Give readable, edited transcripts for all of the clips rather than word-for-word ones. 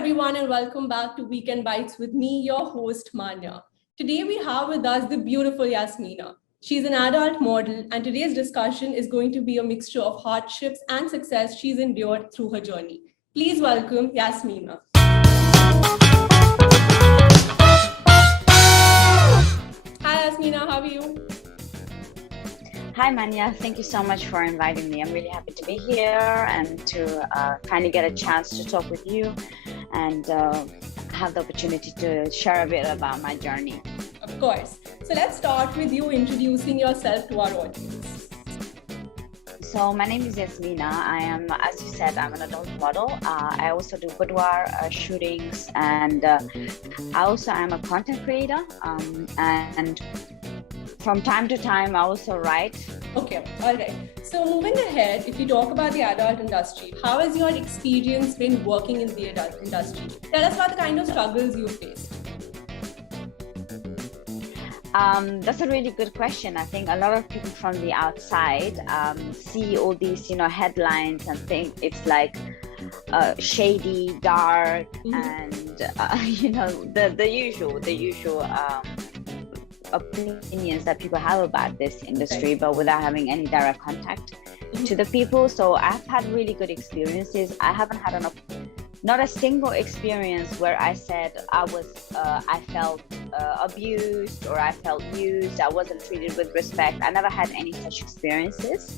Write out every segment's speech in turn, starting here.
everyone, and welcome back to Weekend Bytes with me, your host, Manya. Today we have with us the beautiful Yasmeena. She's an adult model, and today's discussion is going to be a mixture of hardships and success she's endured through her journey. Please welcome Yasmeena. Hi, Yasmeena, how are you? Hi, Manya. Thank you so much for inviting me. I'm really happy to be here and to finally get a chance to talk with you and have the opportunity to share a bit about my journey. Of course. So let's start with you introducing yourself to our audience. So my name is Yasmeena. I am, as you said, I'm an adult model. I also do boudoir shootings, and I also am a content creator. And from time to time, I also write. Okay, all right. So moving ahead, if you talk about the adult industry, how has your experience been working in the adult industry? Tell us about the kind of struggles you faced. That's a really good question. I think a lot of people from the outside see all these, headlines and think it's like shady, dark, and the usual opinions that people have about this industry, but without having any direct contact to the people. So I've had really good experiences. I haven't had not a single experience where I said I felt abused or I felt used, I wasn't treated with respect. I never had any such experiences.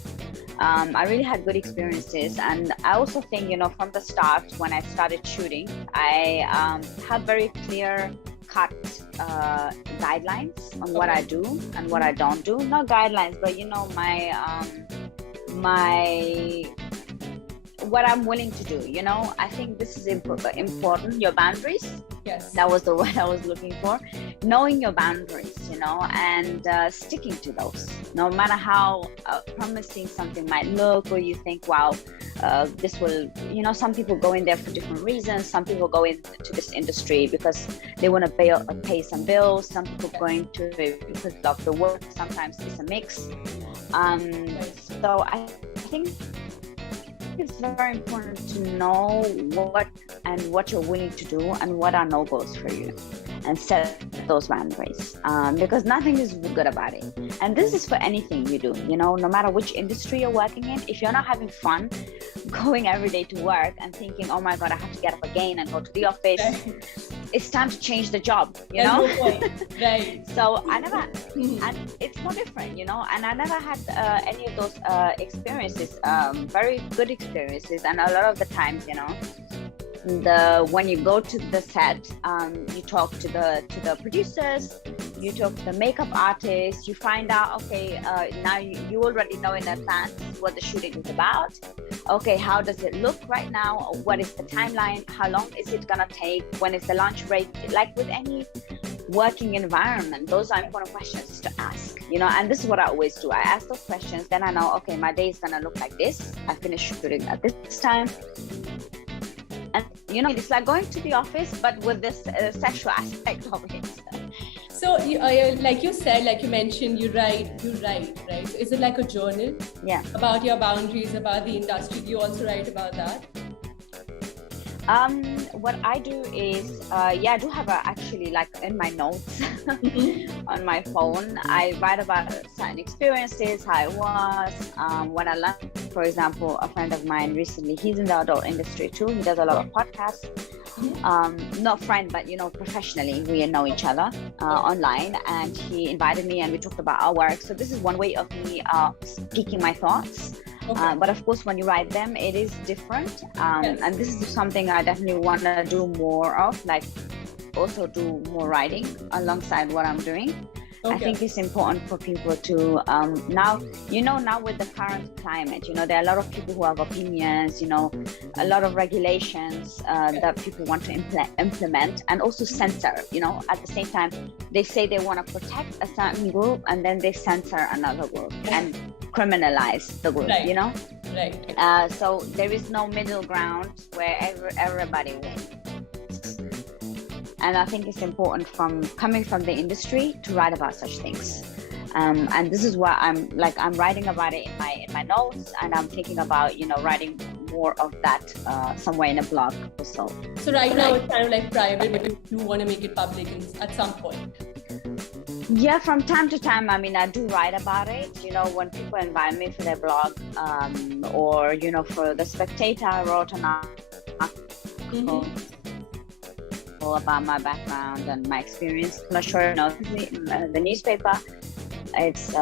I really had good experiences, and I also think, from the start when I started shooting, I have very clear cut guidelines on what I do and what I don't do. Not guidelines, but my what I'm willing to do. I think this is important. Your boundaries. Yes. That was the word I was looking for. Knowing your boundaries, and sticking to those. No matter how promising something might look, or you think, wow, this will, some people go in there for different reasons. Some people go into this industry because they want to pay some bills. Some people go into it because of the work. Sometimes it's a mix. So I think it's very important to know what you're willing to do and what are no-goes for you, and set those boundaries, because nothing is good about it. And this is for anything you do, no matter which industry you're working in. If you're not having fun going every day to work and thinking, oh my God, I have to get up again and go to the office, it's time to change the job, Right. So I never, and it's no different, and I never had any of those experiences, very good experiences. And a lot of the times, when you go to the set, you talk to the producers, you talk to the makeup artists, you find out, okay, now you already know in advance what the shooting is about. Okay, how does it look right now? What is the timeline? How long is it gonna take? When is the lunch break? Like with any working environment, those are important questions to ask, and this is what I always do. I ask those questions, then I know, okay, my day is gonna look like this. I finish shooting at this time. And it's like going to the office, but with this sexual aspect of it. So, like you said, like you mentioned, you write, right? So is it like a journal? Yeah. About your boundaries, about the industry? Do you also write about that? What I do is, I do have actually, like in my notes on my phone, I write about certain experiences, how it was, when I learned. For example, a friend of mine recently, he's in the adult industry too. He does a lot of podcasts. Not friend, but professionally, we know each other online, and he invited me and we talked about our work. So this is one way of me speaking my thoughts. Okay. But of course, when you write them, it is different. And this is something I definitely want to do more of, like also do more writing alongside what I'm doing. Okay. I think it's important for people to now with the current climate, there are a lot of people who have opinions, a lot of regulations that people want to implement and also censor, at the same time. They say they want to protect a certain group and then they censor another group and criminalize the group, Right. So there is no middle ground where everybody wins. And I think it's important coming from the industry to write about such things. And this is what I'm writing about it in my notes, and I'm thinking about, writing more of that somewhere in a blog or so. So right now it's kind of like private, but you want to make it public at some point. Yeah, from time to time. I mean, I do write about it, when people invite me for their blog, or, for The Spectator, I wrote an article about my background and my experience. I'm not sure, the newspaper, it's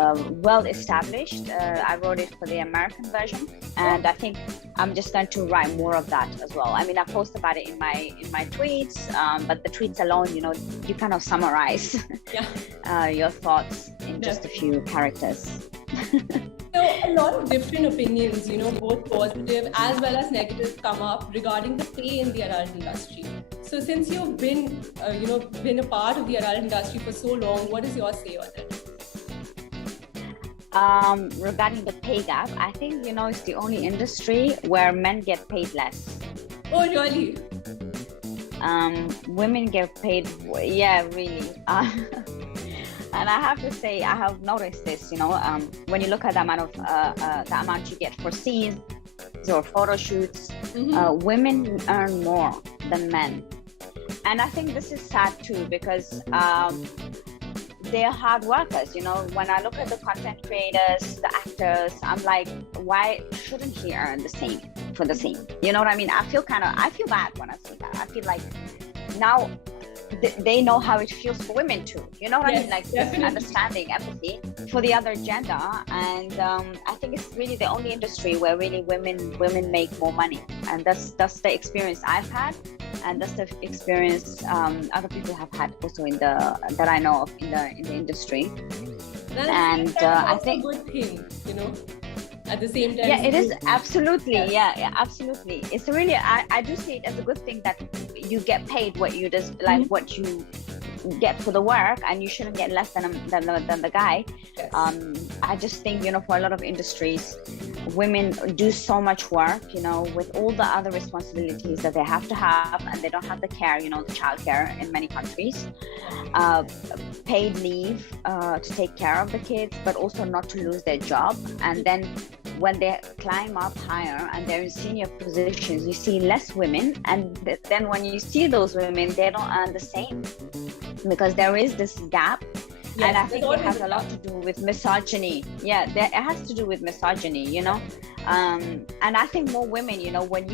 well established. I wrote it for the American version, and I think I'm just going to write more of that as well. I mean, I post about it in my tweets, but the tweets alone, you kind of summarize your thoughts in just a few characters. So a lot of different opinions, both positive as well as negative, come up regarding the pay in the adult industry. So since you've been, been a part of the adult industry for so long, what is your say on it? Regarding the pay gap, I think, it's the only industry where men get paid less. Oh, really? Women get paid, yeah, really. And I have to say, I have noticed this, when you look at the amount you get for scenes or photo shoots, women earn more than men. And I think this is sad too, because they're hard workers. When I look at the content creators, the actors, I'm like, why shouldn't he earn the same for the same? You know what I mean? I feel bad when I see that. I feel like now they know how it feels for women too. You know what I mean? Like understanding, empathy for the other gender. And I think it's really the only industry where really women make more money. And that's the experience I've had. And that's the experience other people have had also that I know of in the industry. And I think a good thing, at the same time. Yeah, it is absolutely. Yeah, absolutely. It's really, I do see it as a good thing that you get paid what you what you get for the work, and you shouldn't get less than the guy. Yes. I just think, for a lot of industries, women do so much work, with all the other responsibilities that they have to have, and they don't have the care, the childcare in many countries, paid leave to take care of the kids, but also not to lose their job. And then when they climb up higher and they're in senior positions, you see less women. And then when you see those women, they don't earn the same, because there is this gap. Yes, and I think it has a lot to do with misogyny. Yeah, it has to do with misogyny, and I think more women, when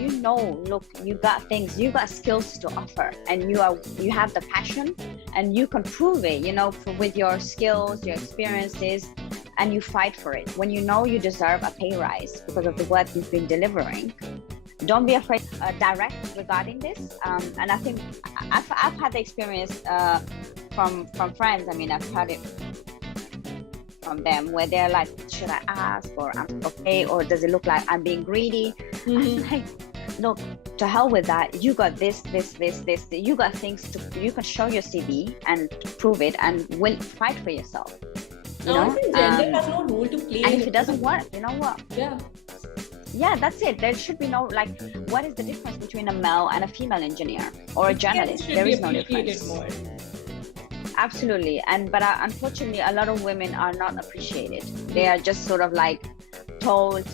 look, you got skills to offer, and you have the passion, and you can prove it, with your skills, your experiences, and you fight for it. When you deserve a pay rise because of the work you've been delivering, don't be afraid direct regarding this. And I think I've had the experience from friends. I mean, I've heard it from them where they're like, should I ask, or I'm okay, or does it look like I'm being greedy? I'm like, look, to hell with that. You got this. You got things you can show your CV and prove it, and will fight for yourself. I think gender has no role to play. And if it doesn't work, you know what? Yeah, that's it. There should be no, what is the difference between a male and a female engineer or a journalist? There is no difference. More. Absolutely. But unfortunately, a lot of women are not appreciated. They are just sort of told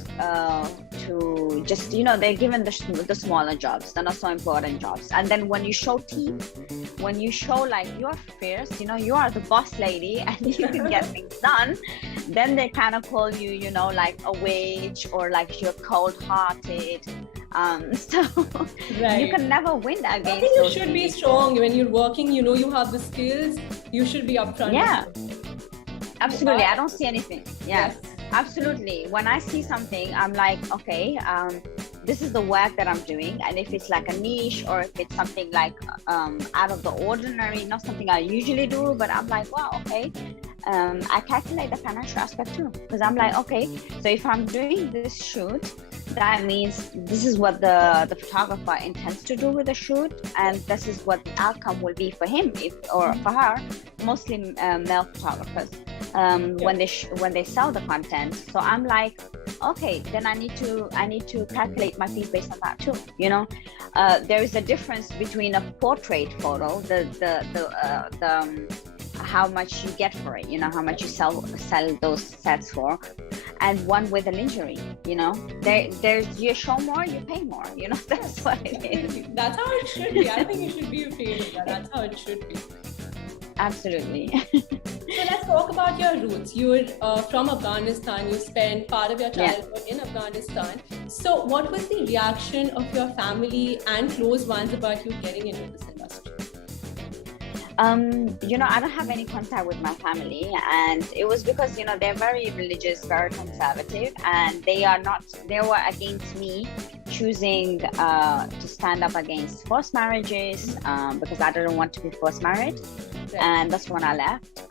to just, they're given the smaller jobs, the not so important jobs. And then when you show teeth, when you show you're fierce, you are the boss lady and you can get things done, then they kind of call you, a witch, or you're cold-hearted. So you can never win against I think you should be strong when you're working, you have the skills, you should be upfront. Yeah, absolutely. I don't see anything. Yes. Absolutely. When I see something, I'm like, okay, this is the work that I'm doing. And if it's a niche, or if it's something out of the ordinary, not something I usually do, but I'm like, wow, okay. I calculate the financial aspect too, because I'm like, okay, so if I'm doing this shoot, that means this is what the photographer intends to do with the shoot, and this is what the outcome will be for him or for her, mostly male photographers, when they sell the content. So I'm like, okay, then I need to calculate my fees based on that too. There is a difference between a portrait photo, the how much you get for it, how much you sell those sets for, and one with an injury, you know. There's you show more, you pay more, you know. That's what it is. That's how it should be. I think you should be afraid of that. That's how it should be. Absolutely. So let's talk about your roots. You're from Afghanistan. You spent part of your childhood in Afghanistan. So what was the reaction of your family and close ones about you getting into this industry? You know, I don't have any contact with my family, and it was because, you know, they're very religious, very conservative, and they were against me choosing to stand up against forced marriages, because I didn't want to be forced married. And that's when I left.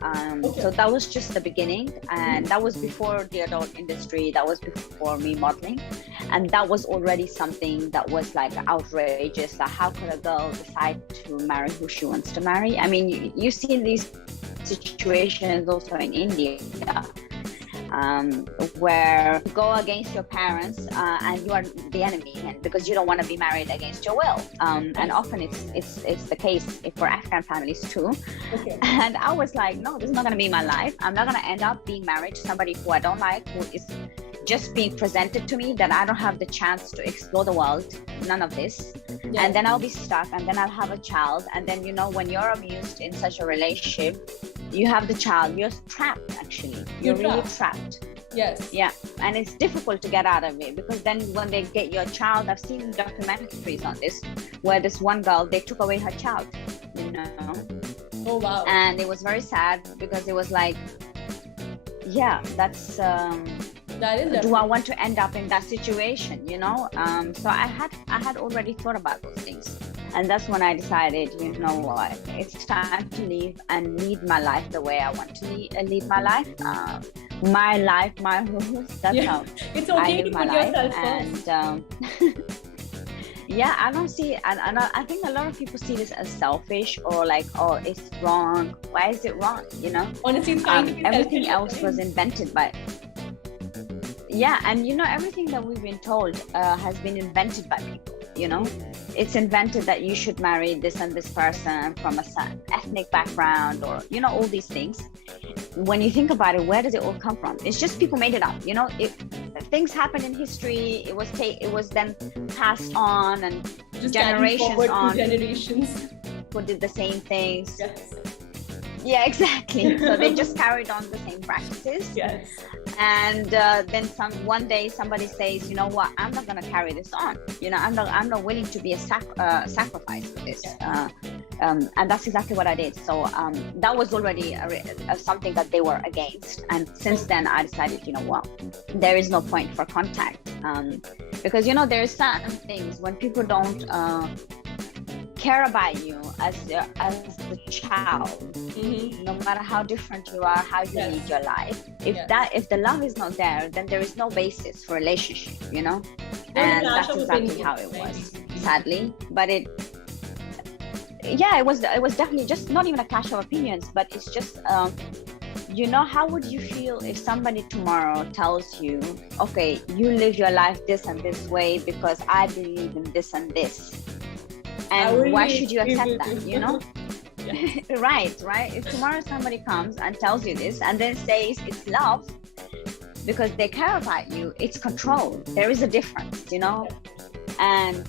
So that was just the beginning, and that was before the adult industry. That was before me modeling, and that was already something that was like outrageous. Like, how could a girl decide to marry who she wants to marry? I mean, you see these situations also in India, where you go against your parents and you are the enemy, and because you don't want to be married against your will, and often it's the case for Afghan families too. And I was like, no, this is not going to be my life. I'm not going to end up being married to somebody who I don't like, who is just being presented to me, that I don't have the chance to explore the world, none of this. And then I'll be stuck, and then I'll have a child, and then, you know, when you're amused in such a relationship, you have the child, you're trapped. Actually, you're really trapped. Yes. Yeah, and it's difficult to get out of it, because then when they get your child, I've seen documentaries on this, where this one girl, they took away her child, you know. Oh wow. And it was very sad, because it was like, yeah, that's that is do I want to end up in that situation, you know? So I had already thought about those things. And that's when I decided, you know what, it's time to leave and lead my life the way I want to lead my life. My life, my rules, that's how it's okay I live to my put life. yourself And yeah, I don't see, and I think a lot of people see this as selfish, or like, oh, it's wrong. Why is it wrong, you know? Honestly, it's kind of everything else was invented by... Yeah, and you know, everything that we've been told has been invented by people, you know? It's invented that you should marry this and this person from a certain ethnic background, or, you know, all these things. When you think about it, where does it all come from? It's just people made it up, you know? Things happened in history, it was then passed on, and just generations on. Generations. People did the same things. Yes. Yeah, exactly. So they just carried on the same practices. Yes. And then one day somebody says, you know what, I'm not going to carry this on. You know, I'm not willing to be a sacrifice for this. And that's exactly what I did. So that was already something that they were against. And since then, I decided, you know what, there is no point for contact, because, you know, there are certain things when people don't care about you as the child, no matter how different you are, how you lead your life. If the love is not there, then there is no basis for relationship, you know. And that's exactly how it was, sadly. But it was definitely just not even a clash of opinions, but it's just you know, how would you feel if somebody tomorrow tells you, okay, you live your life this and this way because I believe in this and this? And why should you accept that, you know? Right. If tomorrow somebody comes and tells you this and then says it's love because they care about you, it's control. There is a difference, you know? And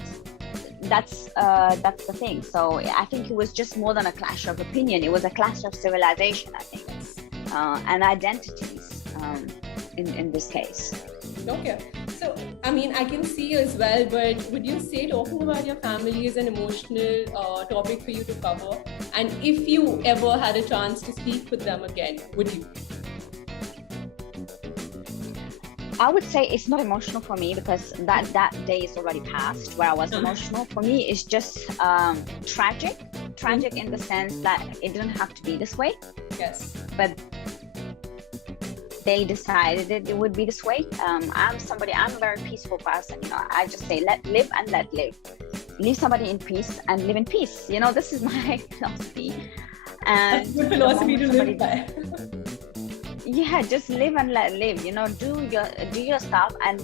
that's the thing. So I think it was just more than a clash of opinion. It was a clash of civilization, I think, and identities in this case. Okay. So, I mean, I can see as well, but would you say talking about your family is an emotional topic for you to cover? And if you ever had a chance to speak with them again, would you? I would say it's not emotional for me, because that day is already past where I was emotional. For me, it's just tragic in the sense that it didn't have to be this way. Yes. But they decided it would be this way. I'm a very peaceful person, you know. I just say let live and let live. Leave somebody in peace and live in peace. You know, this is my philosophy. And that's good philosophy to live by. Yeah, just live and let live. You know, do your stuff, and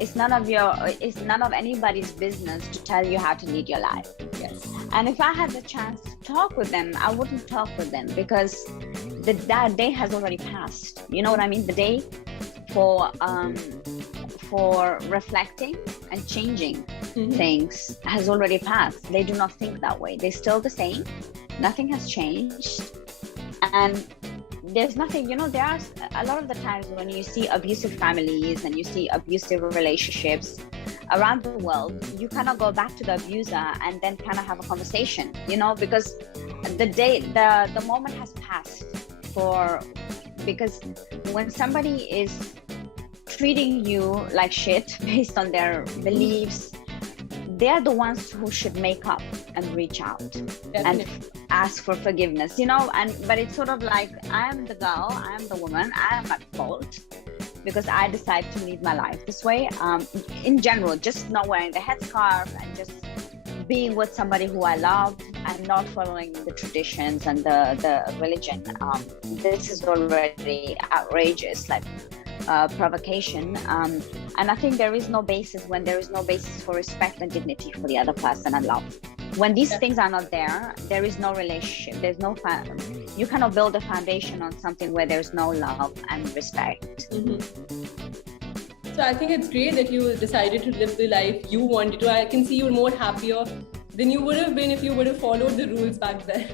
it's none of anybody's business to tell you how to lead your life. Yes. And if I had the chance to talk with them, I wouldn't talk with them, because that day has already passed. You know what I mean? The day for reflecting and changing things has already passed. They do not think that way. They're still the same. Nothing has changed. And there's nothing, there are a lot of the times when you see abusive families and you see abusive relationships around the world, you cannot go back to the abuser and then kind of have a conversation, because the moment has passed because when somebody is treating you like shit based on their beliefs, they're the ones who should make up and reach out. Definitely. And ask for forgiveness, but it's sort of like, I am the girl, I am the woman, I am at fault because I decide to live my life this way. In general, just not wearing the headscarf and just being with somebody who I love and not following the traditions and the religion. This is already outrageous, like provocation. And I think there is no basis when there is no basis for respect and dignity for the other person and love. When these things are not there, there is no relationship. There's no you cannot build a foundation on something where there's no love and respect. So I think it's great that you decided to live the life you wanted to. I can see you're more happier than you would have been if you would have followed the rules back then.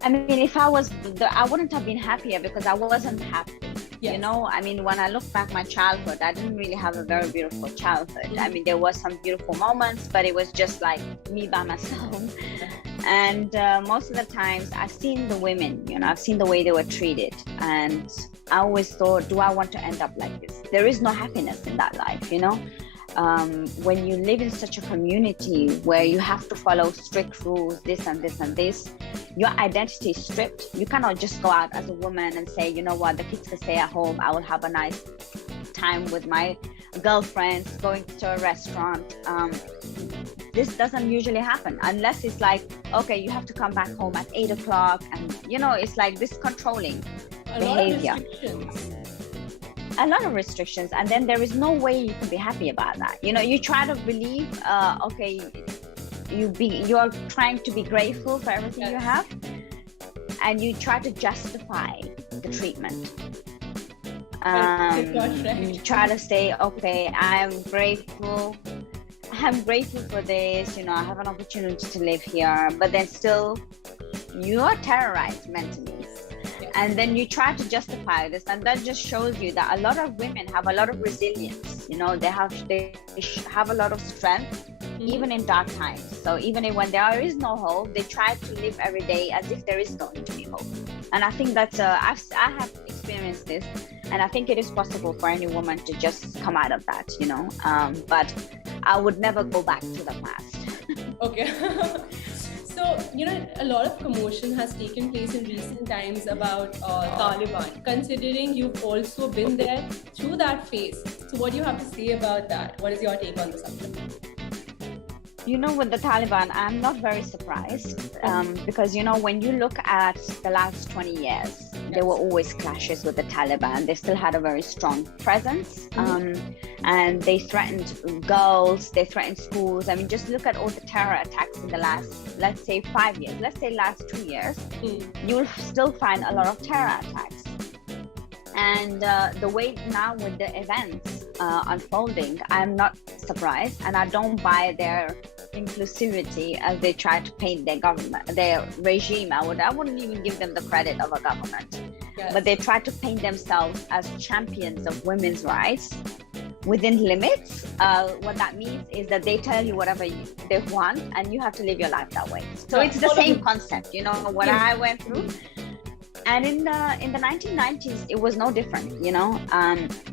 I mean, if I was, I wouldn't have been happier because I wasn't happy. Yes. I mean, when I look back my childhood, I didn't really have a very beautiful childhood. I mean, there was some beautiful moments, but it was just like me by myself. And most of the times I've seen the women, I've seen the way they were treated. And I always thought, do I want to end up like this? There is no happiness in that life, when you live in such a community where you have to follow strict rules, this and this and this, your identity is stripped. You cannot just go out as a woman and say, you know what, the kids can stay at home. I will have a nice time with my girlfriends, going to a restaurant. This doesn't usually happen unless it's like, okay, you have to come back home at 8 o'clock. And, it's like this controlling behavior. A lot of restrictions, and then there is no way you can be happy about that. You try to believe, okay, you are trying to be grateful for everything you have, and you try to justify the treatment. You try to say, okay, I'm grateful for this, I have an opportunity to live here, but then still you are terrorized mentally. And then you try to justify this, and that just shows you that a lot of women have a lot of resilience. They have a lot of strength, even in dark times. So even when there is no hope, they try to live every day as if there is going to be hope. And I think that's I have experienced this, and I think it is possible for any woman to just come out of that. But I would never go back to the past. Okay. So, a lot of commotion has taken place in recent times about Taliban, considering you've also been there through that phase. So what do you have to say about that? What is your take on the subject? With the Taliban, I'm not very surprised because, when you look at the last 20 years, there were always clashes with the Taliban. They still had a very strong presence, and they threatened girls, they threatened schools. I mean, just look at all the terror attacks in the last, let's say 5 years, let's say last 2 years, you'll still find a lot of terror attacks. And the way now with the events unfolding, I'm not surprised, and I don't buy their inclusivity as they try to paint their government, their regime. I wouldn't even give them the credit of a government. Yes. But they try to paint themselves as champions of women's rights within limits. What that means is that they tell you whatever they want, and you have to live your life that way. So it's the same concept, what I went through. And in the 1990s, it was no different,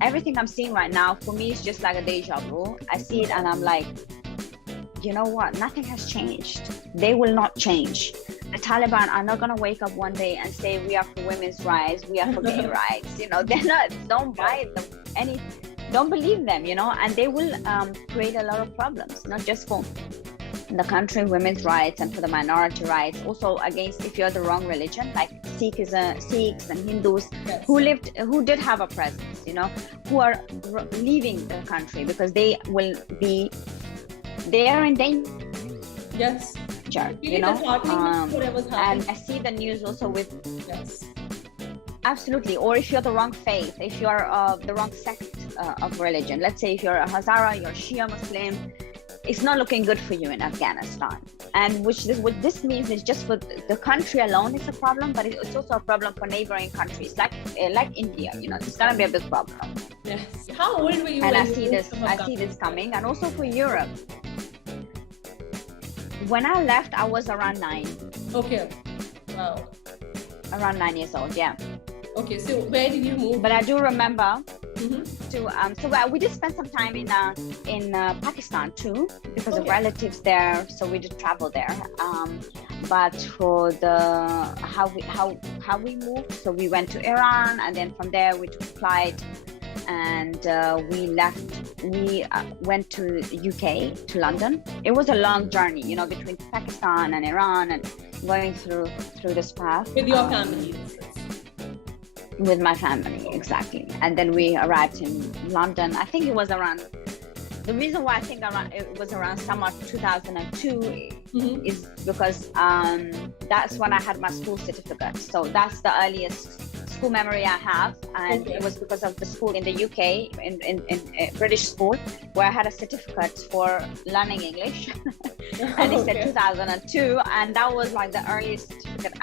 everything I'm seeing right now, for me, is just like a deja vu. I see it and I'm like, you know what? Nothing has changed. They will not change. The Taliban are not going to wake up one day and say, we are for women's rights, we are for gay rights. They're not, don't buy them don't believe them, and they will create a lot of problems, not just for the country, women's rights, and for the minority rights. Also against, if you're the wrong religion, like Sikhs and Hindus, yes, who did have a presence, who are leaving the country because they are in danger. Yes. And I see the news also with Absolutely. Or if you're the wrong faith, if you're the wrong sect of religion, let's say if you're a Hazara, you're Shia Muslim, it's not looking good for you in Afghanistan. And what this means is just for the country alone, it's a problem, but it's also a problem for neighboring countries like India. You know, it's gonna be a big problem. Yes. How old were you? And when I see this coming, and also for Europe. When I left, I was around 9. Okay. Wow. Around 9 years old, yeah. Okay, so where did you move? But I do remember Mm-hmm. so we did spend some time in Pakistan too, because of Okay. relatives there. So we did travel there. But for the how we moved, so we went to Iran, and then from there we took a flight, and we left. We went to UK, to London. It was a long journey, you know, between Pakistan and Iran, and going through this path With your family. with my family, exactly. And then we arrived in London. I think it was around, the reason why I think it was around summer 2002 Mm-hmm. is because that's when I had my school certificate. So that's the earliest school memory I have, and Okay. it was because of the school in the UK, in British school, where I had a certificate for learning English. And it said Okay. 2002, and that was like the earliest certificate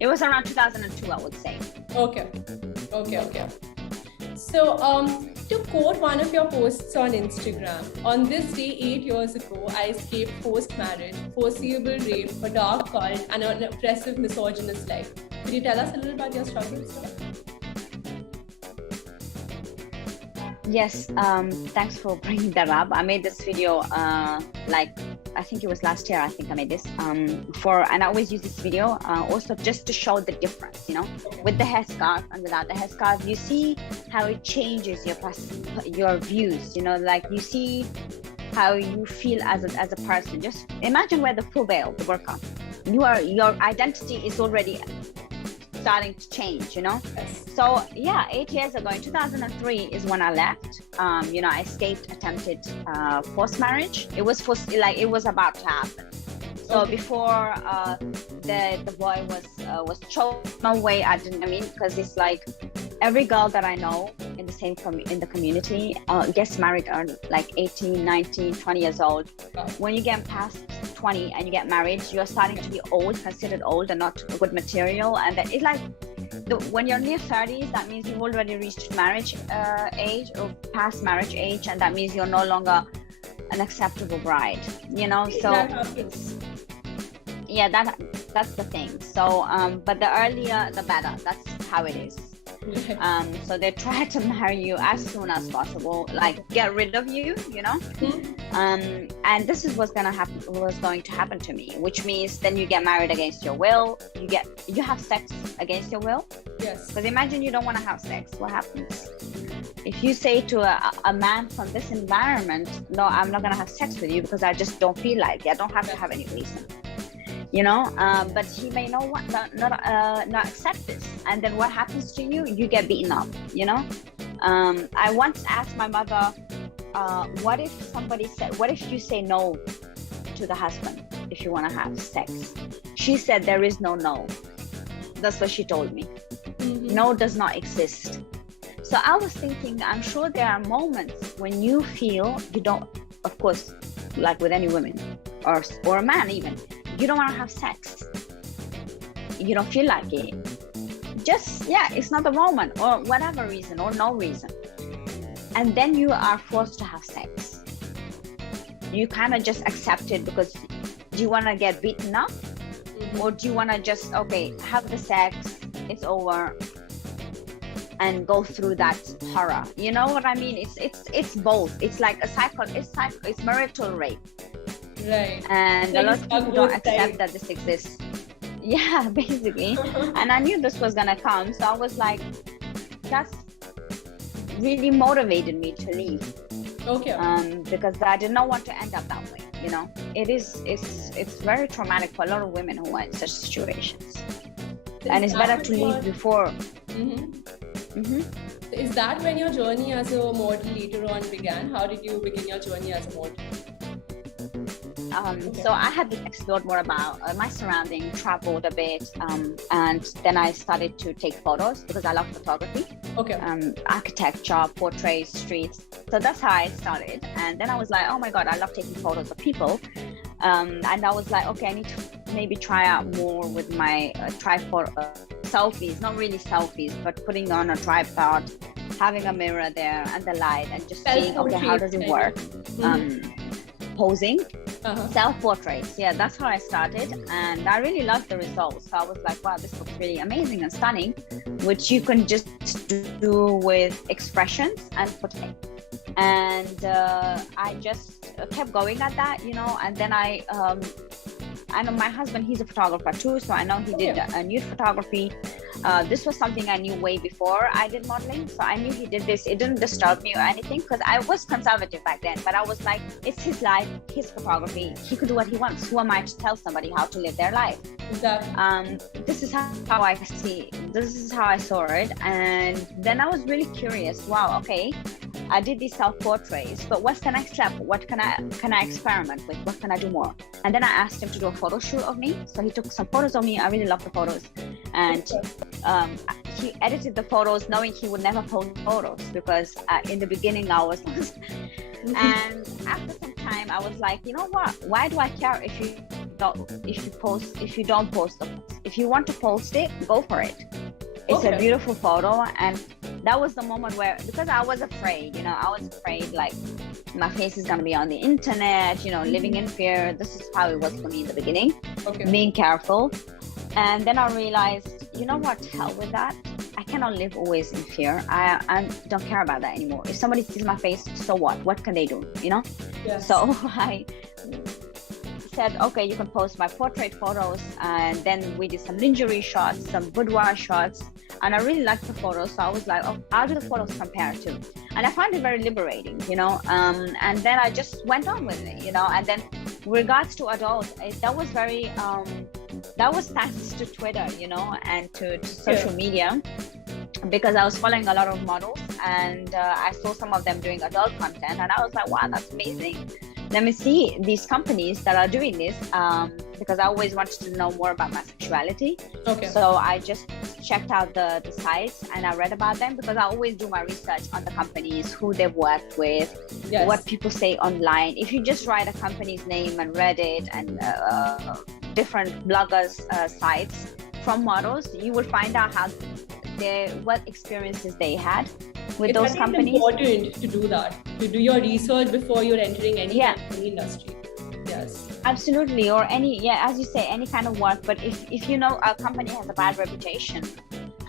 it was around 2002, I would say. Okay. So, to quote one of your posts on Instagram, on this day 8 years ago, I escaped forced marriage, foreseeable rape, a dark cult, and an oppressive misogynist life. Could you tell us a little about your struggles? Yes, thanks for bringing that up. I made this video I think it was last year. I think I made this and I always use this video also just to show the difference, you know, with the headscarf and without the headscarf. You see how it changes your views, you know, like you see how you feel as a person. Just imagine wear the full veil, the burqa. Your identity is already starting to change, you know. Yes. So yeah, 8 years ago in 2003 is when I left. You know, I escaped attempted forced marriage. It was it was about to happen. So Okay. before the boy was chosen, no way I mean, because it's like every girl that I know in the same in the community gets married early, like 18, 19, 20 years old. Wow. When you get past 20 and you get married, you're starting to be old, considered old and not good material. And that it's like when you're near 30s, that means you've already reached marriage age or past marriage age, and that means you're no longer an acceptable bride, you know. So That happens. yeah, that's the thing. So but the earlier the better, that's how it is. So they try to marry you as soon as possible, like get rid of you, you know. And this is what's going to happen to me, which means then you get married against your will. You have sex against your will. Yes. Because imagine you don't want to have sex. What happens if you say to a man from this environment, no, I'm not gonna have sex with you because I just don't feel like it. I don't have to have any reason, you know. But he may not accept this, and then what happens to you? You get beaten up, you know. I once asked my mother, what if you say no to the husband if you want to have sex? She said there is no. That's what she told me. Mm-hmm. No does not exist. So I was thinking, I'm sure there are moments when you feel you don't, of course, like with any woman or a man even, you don't want to have sex. You don't feel like it. Just, yeah, it's not the moment, or whatever reason, or no reason. And then you are forced to have sex. You kind of just accept it because do you want to get beaten up? Mm-hmm. Or do you want to just, okay, have the sex, it's over, and go through that horror? You know what I mean? It's both. It's like it's marital rape. Right. And Like a lot of people don't both accept sides. that this exists. Yeah, basically. And I knew this was gonna come, so I was like, that's really motivated me to leave. Okay. Because I did not want to end up that way. You know, it's very traumatic for a lot of women who are in such situations. And it's better to leave before. Mm-hmm. Is that when your journey as a model later on began? How did you begin your journey as a model? So I had explored more about my surrounding, traveled a bit, and then I started to take photos because I love photography. Architecture, portraits, streets. So that's how I started. And then I was like, oh my God, I love taking photos of people. And I was like, okay, I need to maybe try out more with my tripod selfies, not really selfies, but putting on a tripod, having a mirror there and the light and just seeing, okay, how does it work? Posing. Self-portraits, yeah, that's how I started, and I really loved the results. So I was like, wow, this looks really amazing and stunning, which you can just do with expressions and portrait. And I just kept going at that, and then I know my husband, he's a photographer too, so I know he did nude photography. This was something I knew way before I did modeling, so I knew he did this. It didn't disturb me or anything because I was conservative back then, but I was like, it's his life, his photography, he could do what he wants. Who am I to tell somebody how to live their life? Exactly. This is how I see, this is how I saw it. And then I was really curious. Wow, okay, I did these self-portraits, but what's the next step? What can I experiment with? What can I do more? And then I asked him to do a photo shoot of me. So he took some photos of me. I really love the photos. And he edited the photos knowing he would never post photos because in the beginning I was lost. And after some time I was like, you know what? Why do I care if you don't post them? If you want to post it, go for it. It's a beautiful photo. And that was the moment where, because I was afraid, like my face is going to be on the internet, living in fear. This is how it was for me in the beginning, being careful. And then I realized, you know what, hell with that. I cannot live always in fear. I don't care about that anymore. If somebody sees my face, so what can they do, Yes. So I said, okay, you can post my portrait photos. And then we did some lingerie shots, some boudoir shots. And I really liked the photos. So I was like, oh, how do the photos compare to? And I found it very liberating, and then I just went on with it, and then regards to adults, that was very, that was thanks to Twitter, and to social media, because I was following a lot of models and I saw some of them doing adult content and I was like, wow, that's amazing. Let me see these companies that are doing this, because I always wanted to know more about my sexuality. So I just checked out the sites and I read about them because I always do my research on the companies, who they've worked with, what people say online. If you just write a company's name and Reddit and different bloggers sites from models, you will find out what experiences they had with those companies. It's important to do that, to do your research before you're entering any industry. Yes, absolutely. Or as you say, any kind of work. But if you know a company has a bad reputation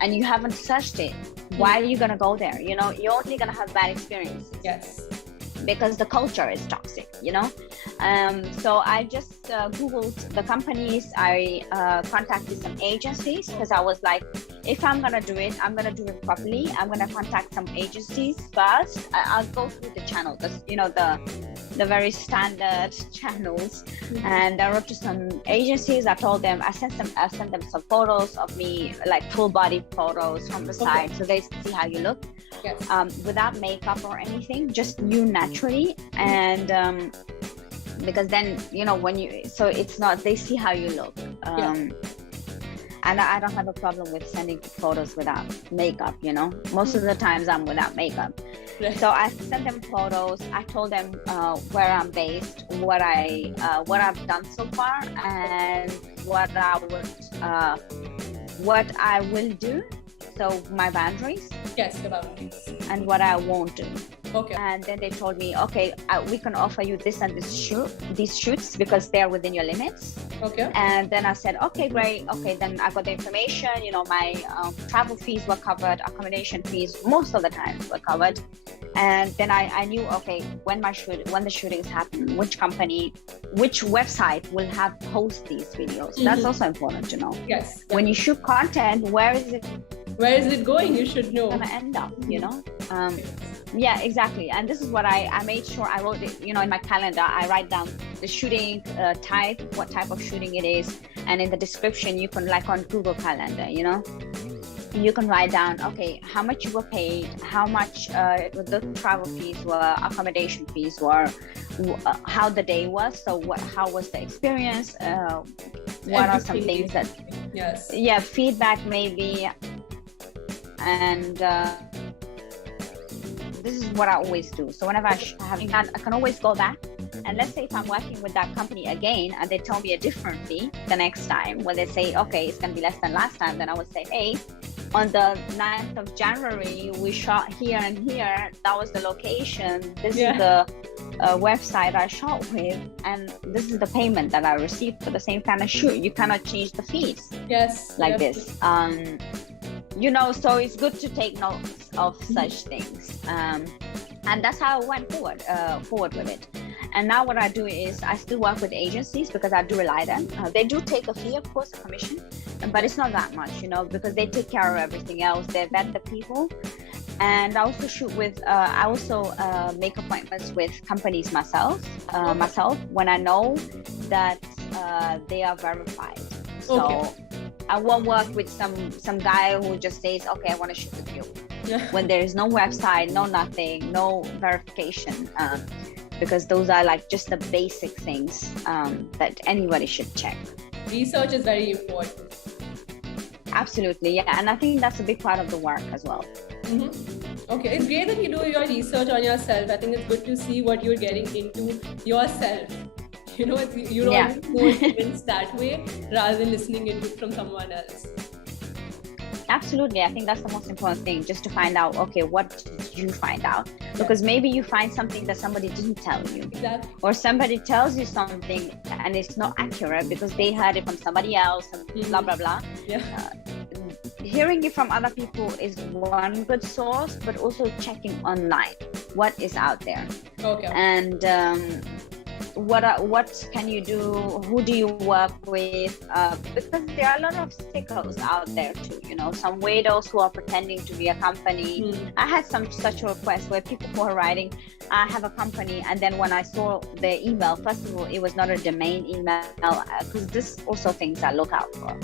and you haven't searched it, why are you going to go there? You're only going to have bad experiences. Yes, because the culture is toxic, So I just Googled the companies. I contacted some agencies because I was like, if I'm going to do it, I'm going to do it properly. I'm going to contact some agencies first. I'll go through the channel, the very standard channels. And I wrote to some agencies. I told them, I sent them some photos of me, like full body photos from the side, so they see how you look. Yes. Without makeup or anything, just you naturally. And because then so it's not, they see how you look. And I don't have a problem with sending photos without makeup, most of the times I'm without makeup. So I sent them photos. I told them where I'm based, what I've done so far, and what I will do. So my boundaries. Yes, the boundaries. And what I won't do. And then they told me, okay, we can offer you this and these shoots because they're within your limits. And then I said, okay, great. Okay, then I got the information. My travel fees were covered, accommodation fees most of the time were covered. And then I knew, okay, when the shootings happen, which company, which website will post these videos. That's also important to know. Yes. When you shoot content, where is it going? You should know. Gonna end up, Yeah, exactly. And this is what I made sure I wrote it, in my calendar. I write down the shooting type, what type of shooting it is, and in the description you can, like on Google Calendar, you can write down, okay, how much you were paid, how much the travel fees were, accommodation fees were, how the day was, so how was the experience, what are some things that, yes, yeah, feedback maybe, and this is what I always do. So whenever I have that, I can always go back. And let's say if I'm working with that company again and they tell me a different fee the next time, when they say, okay, it's going to be less than last time, then I would say, hey, on the 9th of January, we shot here and here. That was the location. This is the website I shot with. And this is the payment that I received for the same kind of shoot. You cannot change the fees. Yes. Like this. You know, so it's good to take notes of such things. And that's how I went forward with it. And now what I do is I still work with agencies because I do rely on them. They do take a fee, of course, a commission, but it's not that much, you know, because they take care of everything else. They vet the people. And I also shoot with, I also make appointments with companies myself when I know that they are verified. So I won't work with some guy who just says, okay, I want to shoot with you. When there is no website, no nothing, no verification. Because those are like just the basic things that anybody should check. Research is very important. Absolutely, yeah. And I think that's a big part of the work as well. Okay, it's great that you do your research on yourself. I think it's good to see what you're getting into yourself. You know, you're always more convinced that way rather than listening into it from someone else. Absolutely. I think that's the most important thing, just to find out, okay, what did you find out? Because maybe you find something that somebody didn't tell you. Exactly. Or somebody tells you something and it's not accurate because they heard it from somebody else and blah, blah, blah. Hearing it from other people is one good source, but also checking online what is out there. And what can you do? Who do you work with? Because there are a lot of stickers out there too, you know, some weirdos who are pretending to be a company. I had some such requests where people were writing, I have a company, and then when I saw the email, first of all, it was not a domain email, because this also things I look out for.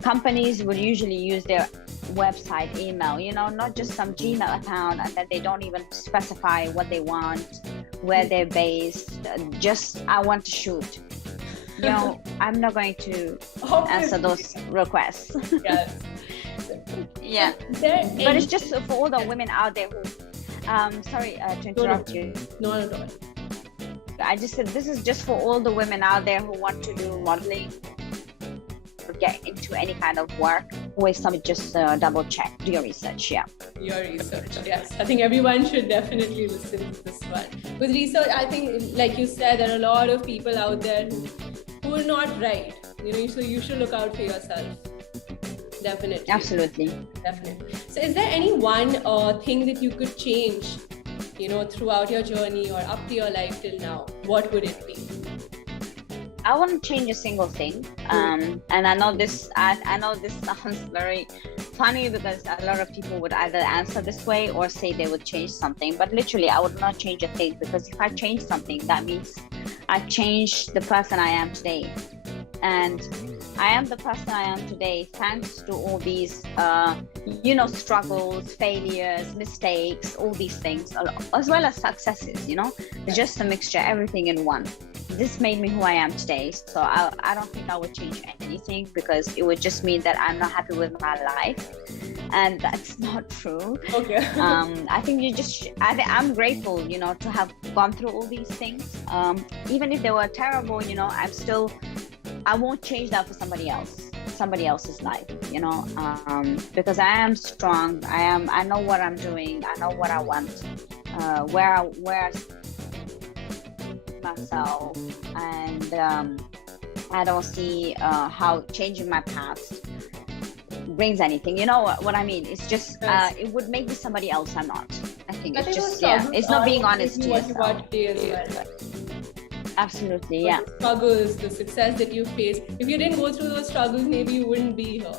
Companies would usually use their website email, you know, not just some Gmail account, and that they don't even specify what they want, where they're based. Just I want to shoot. You know, I'm not going to answer those requests. Yeah. But it's just for all the women out there who sorry to interrupt you. No. I just said this is just for all the women out there who want to do modeling, get into any kind of work. Always somebody just double check, do your research. Your research, yes. I think everyone should definitely listen to this one. With research, I think, like you said, there are a lot of people out there who are not right. You know, so you should look out for yourself. Definitely. Absolutely. Definitely. So is there any one thing that you could change, you know, throughout your journey or up to your life till now? What would it be? I wouldn't change a single thing. And I know this sounds very funny because a lot of people would either answer this way or say they would change something. But literally, I would not change a thing, because if I change something, that means I changed the person I am today. And I am the person I am today thanks to all these, you know, struggles, failures, mistakes, all these things, as well as successes, you know, just a mixture, everything in one. This made me who I am today. So I don't think I would change anything, because it would just mean that I'm not happy with my life. And that's not true. I think I'm grateful, you know, to have gone through all these things. Even if they were terrible, you know, I won't change that for somebody else's life, you know, because I am strong. I know what I'm doing. I know what I want, where I myself, and I don't see how changing my past brings anything. You know what I mean? It's just it would make me somebody else I'm not. I think it's just it's not being honest to yourself. Absolutely, yeah. The struggles, the success that you face. If you didn't go through those struggles, maybe you wouldn't be here.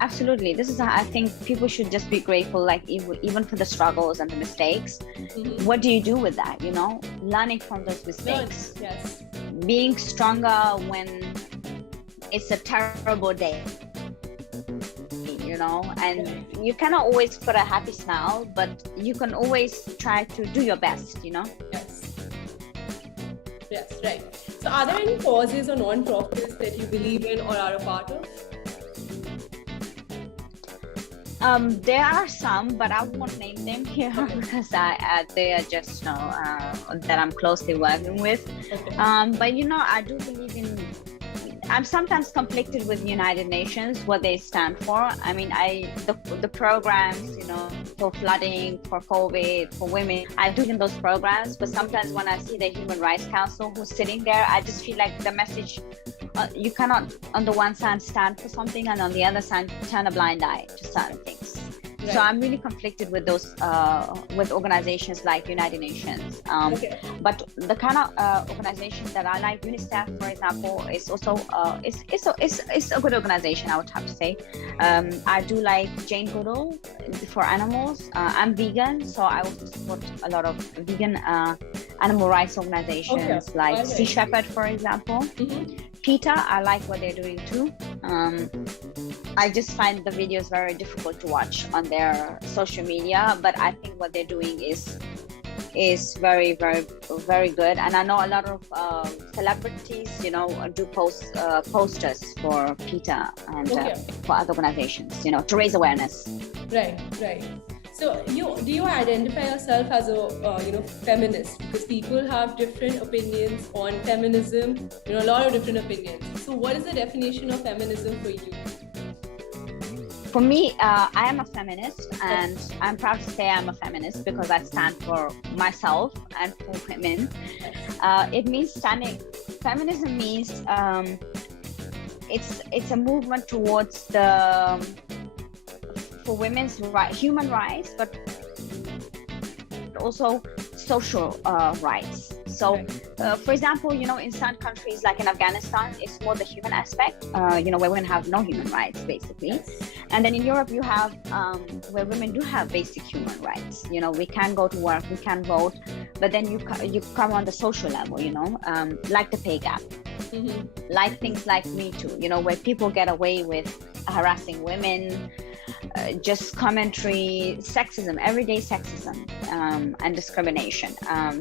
Absolutely. This is, I think people should just be grateful, like even for the struggles and the mistakes. What do you do with that? You know, learning from those mistakes. Yes. Being stronger when it's a terrible day. you know, and you cannot always put a happy smile, but you can always try to do your best, you know. Yes, right. So are there any causes or non-profits that you believe in or are a part of? There are some, but I won't name them here because they are just, you know, that I'm closely working with. But you know, I do believe in. I'm sometimes conflicted with United Nations, what they stand for. I mean, the programs, you know, for flooding, for COVID, for women, I do in those programs. But sometimes when I see the Human Rights Council who's sitting there, I just feel like the message, you cannot on the one side stand for something and on the other side turn a blind eye to certain things. So I'm really conflicted with those, with organizations like United Nations. But the kind of organizations that I like, UNICEF, for example, is also it's a good organization, I would have to say. I do like Jane Goodall for animals. I'm vegan, so I also support a lot of vegan animal rights organizations like Sea Shepherd, for example. PETA, I like what they're doing too. I just find the videos very difficult to watch on their social media, but I think what they're doing is very, very, very good. And I know a lot of celebrities, you know, do posters for PETA and for other organizations, you know, to raise awareness. Right. So do you identify yourself as a feminist? Because people have different opinions on feminism, you know, a lot of different opinions. So what is the definition of feminism for you? For me, I am a feminist, and I'm proud to say I'm a feminist because I stand for myself and for women. It means standing. Feminism means it's a movement towards for women's human rights, but also social rights. So, for example, you know, in some countries like in Afghanistan, it's more the human aspect, you know, where women have no human rights, basically. And then in Europe, you have where women do have basic human rights. You know, we can go to work, we can vote, but then you come on the social level, you know, like the pay gap, like things like Me Too, you know, where people get away with harassing women, just commentary, sexism, everyday sexism and discrimination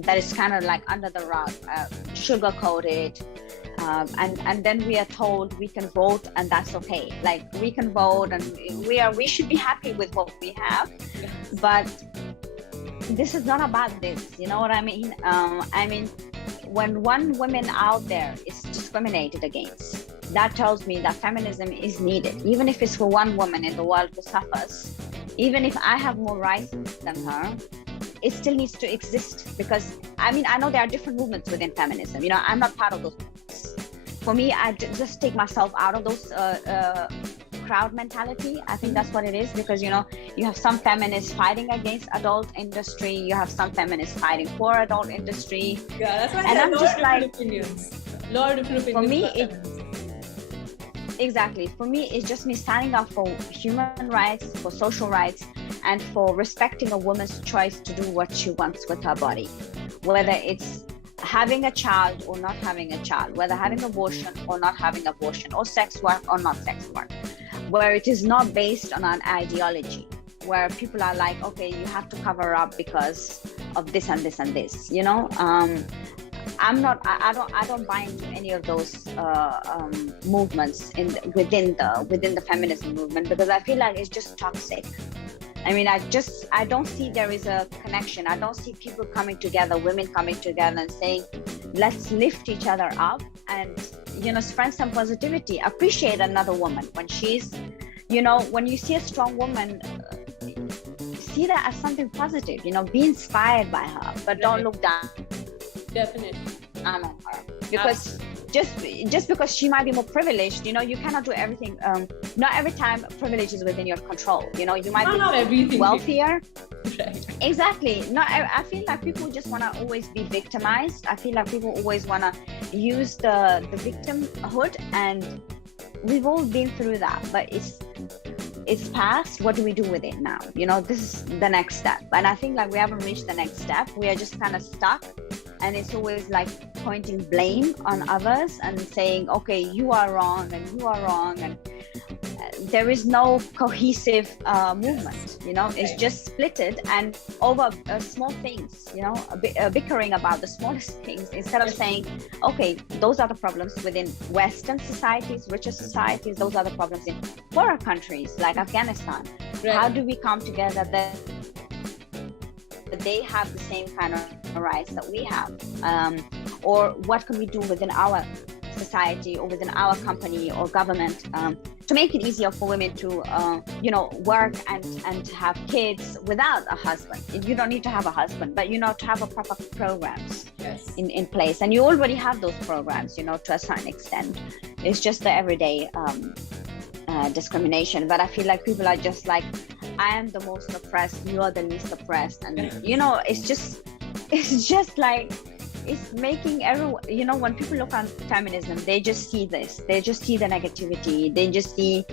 that is kind of like under the rug, sugar-coated, and then we are told we can vote and that's okay. Like we can vote and we should be happy with what we have, but this is not about this. You know what I mean? I mean, when one woman out there is discriminated against, that tells me that feminism is needed, even if it's for one woman in the world who suffers. Even if I have more rights than her, it still needs to exist, because I mean, I know there are different movements within feminism. You know, I'm not part of those movements. For me, I just take myself out of those crowd mentality. I think that's what it is, because, you know, you have some feminists fighting against adult industry, you have some feminists fighting for adult industry. Yeah, that's why and I'm just like, opinions. A lot of different opinions. For me, exactly. For me, it's just me standing up for human rights, for social rights, and for respecting a woman's choice to do what she wants with her body, whether it's having a child or not having a child, whether having abortion or not having abortion, or sex work or not sex work, where it is not based on an ideology, where people are like, okay, you have to cover up because of this and this and this, you know. I don't buy into any of those movements within the feminism movement, because I feel like it's just toxic. I mean, I don't see there is a connection. I don't see people coming together, women coming together and saying, let's lift each other up and, you know, spread some positivity. Appreciate another woman when she's, you know, when you see a strong woman, see that as something positive, you know, be inspired by her, but don't look down. Definitely. On her, because just because she might be more privileged, you know, you cannot do everything. Not every time privilege is within your control. You know, you might be wealthier. Right. Exactly. I feel like people just want to always be victimized. I feel like people always want to use the victimhood, and we've all been through that. But it's past. What do we do with it now? You know, this is the next step, and I think like we haven't reached the next step. We are just kind of stuck. And it's always like pointing blame on others and saying, okay, you are wrong and you are wrong. And there is no cohesive movement, you know. It's just splitted and over small things, you know, bickering about the smallest things instead of saying, okay, those are the problems within Western societies, richer societies, those are the problems in poorer countries like Afghanistan. How do we come together that they have the same kind of rights that we have, or what can we do within our society or within our company or government to make it easier for women to you know, work and to have kids without a husband. You don't need to have a husband, but you know, to have a proper programs in place, and you already have those programs, you know, to a certain extent. It's just the everyday discrimination. But I feel like people are just like, I am the most oppressed, you are the least oppressed, and you know, it's just like, it's making everyone, you know, when people look on feminism, they just see this, they just see the negativity, they just see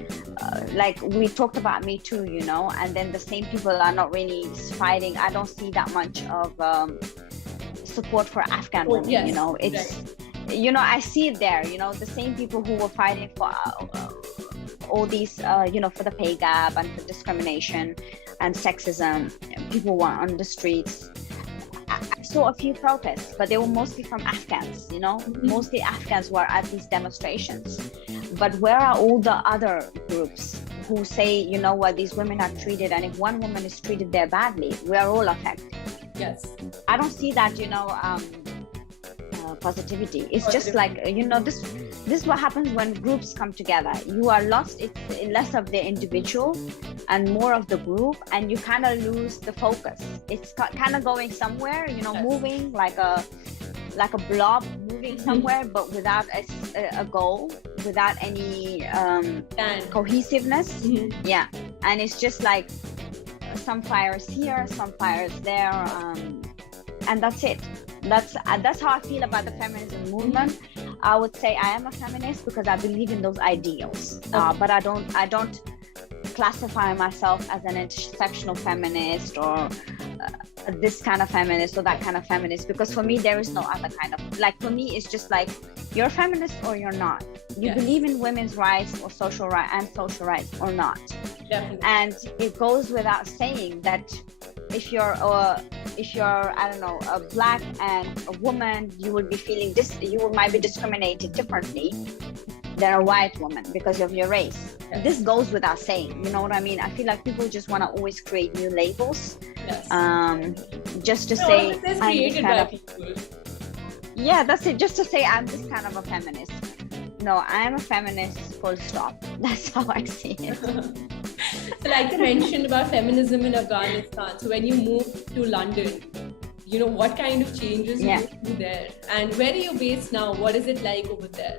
like we talked about Me Too, you know, and then the same people are not really fighting. I don't see that much of support for Afghan women, you know. It's you know, I see it there, you know, the same people who were fighting for all these you know, for the pay gap and for discrimination and sexism. People were on the streets. I saw a few protests, but they were mostly from Afghans, you know. Mostly Afghans were at these demonstrations. But where are all the other groups who say, you know what, these women are treated, and if one woman is treated there badly, we are all affected. I don't see that, you know, positivity. It's just like, you know, this is what happens when groups come together. You are lost. It's less of the individual and more of the group, and you kind of lose the focus. It's kind of going somewhere, you know, moving like a blob moving somewhere, but without a goal, without any cohesive-ness. Yeah, and it's just like some fires here, some fires there, and that's it. That's how I feel about the feminism movement. I would say I am a feminist because I believe in those ideals, but I don't classify myself as an intersectional feminist or this kind of feminist or that kind of feminist, because for me there is no other kind of, like, for me it's just like, you're a feminist or you're not. You believe in women's rights or social rights or not. And it goes without saying that if you're I don't know, a black and a woman, you will be feeling you might be discriminated differently than a white woman because of your race. This goes without saying, you know what I mean? I feel like people just want to always create new labels, just to say I'm this kind of people. Yeah, that's it, just to say I'm this kind of a feminist. No, I am a feminist, full stop. That's how I see it. So like you mentioned about feminism in Afghanistan, so when you moved to London, you know, what kind of changes you went through there? And where are you based now? What is it like over there?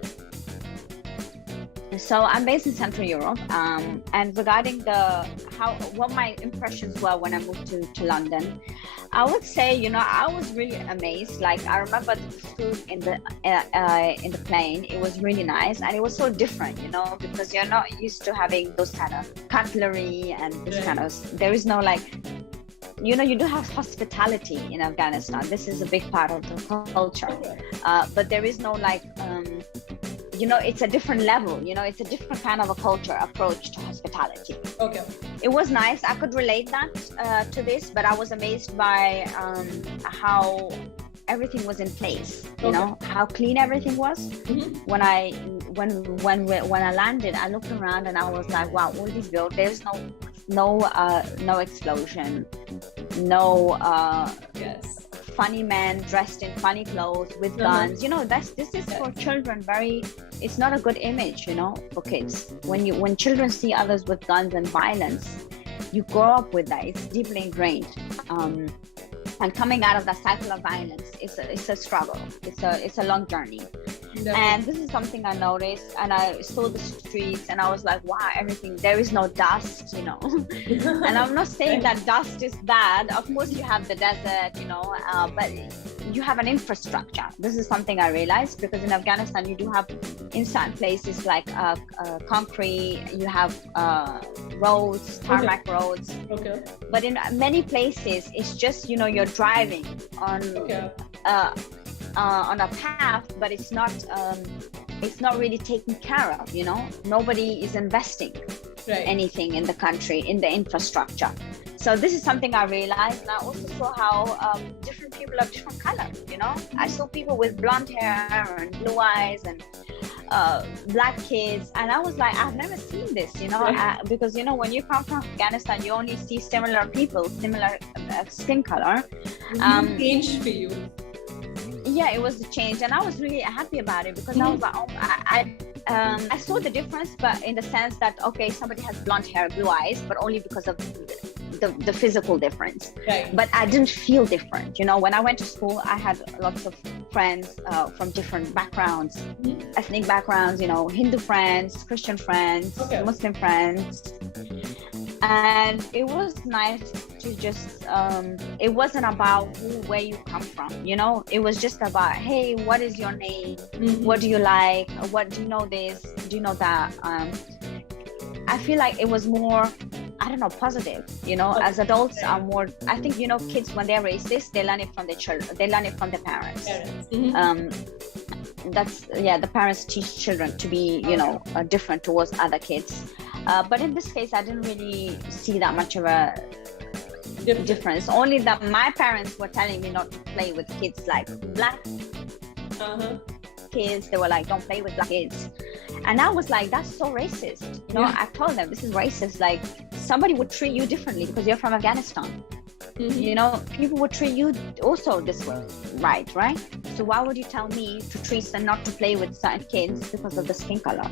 So I'm based in Central Europe, and regarding what my impressions were when I moved to London, I would say, you know, I was really amazed. Like, I remember the food in the plane. It was really nice, and it was so different, you know, because you're not used to having those kind of cutlery and this kind of. There is no, like, you know, you do have hospitality in Afghanistan. This is a big part of the culture, but there is no, like, you know, it's a different level, you know, it's a different kind of a culture approach to hospitality. It was nice. I could relate that to this, but I was amazed by how everything was in place, you know, how clean everything was. When I landed, I looked around and I was like, wow, all these buildings, there's no explosion, no funny men dressed in funny clothes with guns. You know, this is for children. It's not a good image, you know, for kids. When children see others with guns and violence, you grow up with that. It's deeply ingrained. And coming out of that cycle of violence, it's a struggle. It's a long journey. And this is something I noticed, and I saw the streets and I was like, wow, everything, there is no dust, you know. And I'm not saying that dust is bad. Of course you have the desert, you know, but you have an infrastructure. This is something I realized, because in Afghanistan you do have, in certain places, like concrete, you have roads, tarmac roads. But in many places it's just, you know, you're driving on a path, but it's not really taken care of, you know. Nobody is investing. anything in the country, in the infrastructure. So this is something I realized. And I also saw how different people have different colors, you know. I saw people with blonde hair and blue eyes and black kids, and I was like, I've never seen this, you know, because, you know, when you come from Afghanistan, you only see similar people, similar skin color. Changed for you. Yeah, it was a change, and I was really happy about it, because I was like, oh, I saw the difference, but in the sense that, okay, somebody has blonde hair, blue eyes, but only because of the physical difference. But I didn't feel different. You know, when I went to school, I had lots of friends from different backgrounds, ethnic backgrounds, you know, Hindu friends, Christian friends, Muslim friends. And it was nice to just, it wasn't about where you come from, you know, it was just about, hey, what is your name? What do you like? What do you know this? Do you know that? I feel like it was more, I don't know, positive, you know. As adults are more, I think, you know, kids, when they're racist, they learn it from their children, they learn it from their parents. That's, the parents teach children to be, you know, different towards other kids. But in this case, I didn't really see that much of a difference. Only that my parents were telling me not to play with kids like black kids. They were like, don't play with black kids. And I was like, that's so racist. You know, I told them, this is racist. Like, somebody would treat you differently because you're from Afghanistan. You know, people would treat you also this way, right? So why would you tell me to treat and not to play with certain kids because of the skin color?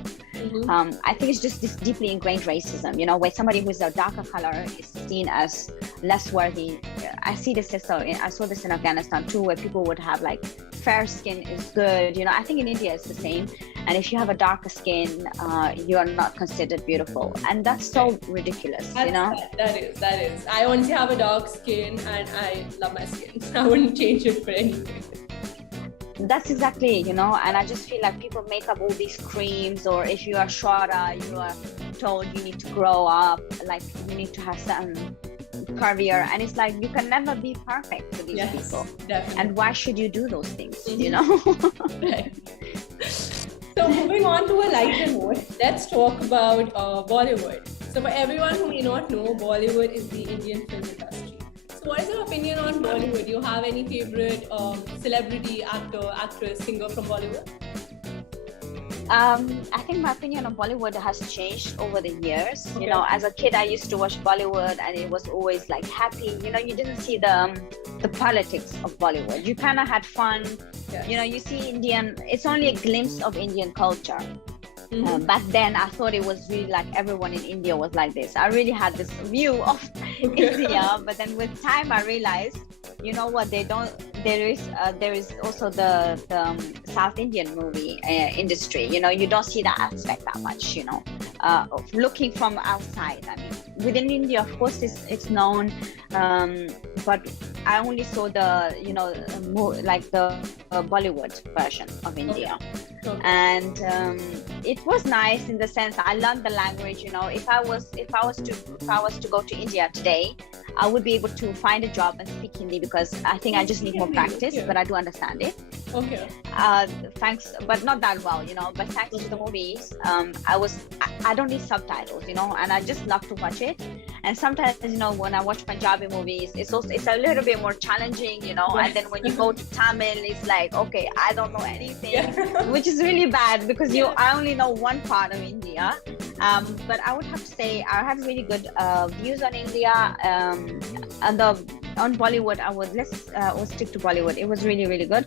I think it's just this deeply ingrained racism, you know, where somebody who's a darker color is seen as less worthy. I see this also, I saw this in Afghanistan too, where people would have like, fair skin is good, you know. I think in India it's the same, and if you have a darker skin, you are not considered beautiful, and that's so ridiculous. You know, that is. I honestly have a dark skin, and I love my skin. I wouldn't change it for anything. That's exactly, you know, and I just feel like people make up all these creams, or if you are shorter, you are told you need to grow up, like you need to have some curvier, and it's like you can never be perfect for these people. Definitely. And why should you do those things, you know? So moving on to a lighter note, let's talk about Bollywood. So for everyone who may not know, Bollywood is the Indian film industry. So what is your opinion on Bollywood? Do you have any favorite celebrity, actor, actress, singer from Bollywood? I think my opinion on Bollywood has changed over the years. You know, as a kid, I used to watch Bollywood, and it was always like happy. You know, you didn't see the politics of Bollywood. You kind of had fun. You know, you see Indian. It's only a glimpse of Indian culture. Back then, I thought it was really like everyone in India was like this. I really had this view of India, but then with time, I realized, you know what, they don't. There is also the South Indian movie industry. You know, you don't see that aspect that much. You know, looking from outside. I mean, within India, of course, it's known, but I only saw the, you know, like the Bollywood version of India. And it was nice in the sense I learned the language. You know, if I was to go to India today, I would be able to find a job and speak Hindi, because I think I just need more practice, but I do understand it. Thanks, but not that well, you know, but thanks to the movies, I don't need subtitles, you know, and I just love to watch it. And sometimes, you know, when I watch Punjabi movies, it's a little bit more challenging, you know, and then when you go to Tamil, it's like, okay, I don't know anything, which is really bad, because I only know one part of India. But I would have to say I have really good views on India, and on Bollywood. Let's stick to Bollywood. It was really, really good.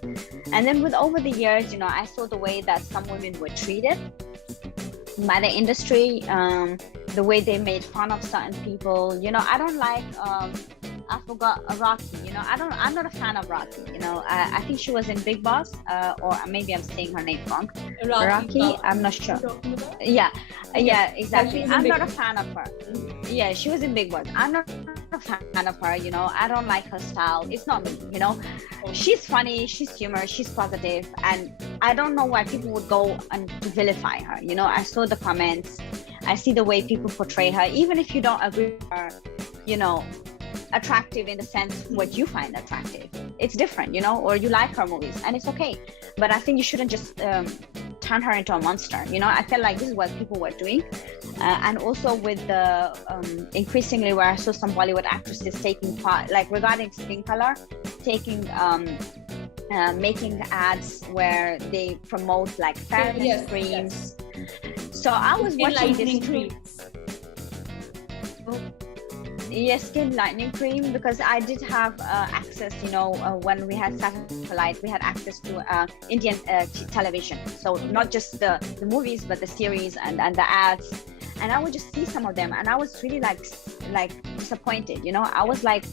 And then over the years, you know, I saw the way that some women were treated by the industry, the way they made fun of certain people. You know, I don't like. I forgot Rocky. You know, I'm not a fan of Rocky. You know, I think she was in Big Boss, or maybe I'm saying her name wrong. Rocky. I'm not sure. Yeah, exactly. I'm not a fan of her. Yeah, she was in Big Boss. I'm not a fan of her. You know, I don't like her style. It's not me. You know, she's funny, she's humorous, she's positive, and I don't know why people would go and to vilify her. You know, I saw the comments. I see the way people portray her, even if you don't agree with her. You know, attractive in the sense what you find attractive. It's different, you know, or you like her movies, and it's okay. But I think you shouldn't just turn her into a monster. You know, I felt like this is what people were doing. And also with the increasingly where I saw some Bollywood actresses taking part, like regarding skin color, taking making ads where they promote like fairness creams. So I was watching this too. Yes, skin lightening cream, because I did have access, you know, when we had satellite, we had access to Indian television. So not just the movies, but the series and the ads. And I would just see some of them, and I was really like disappointed. You know, I was like,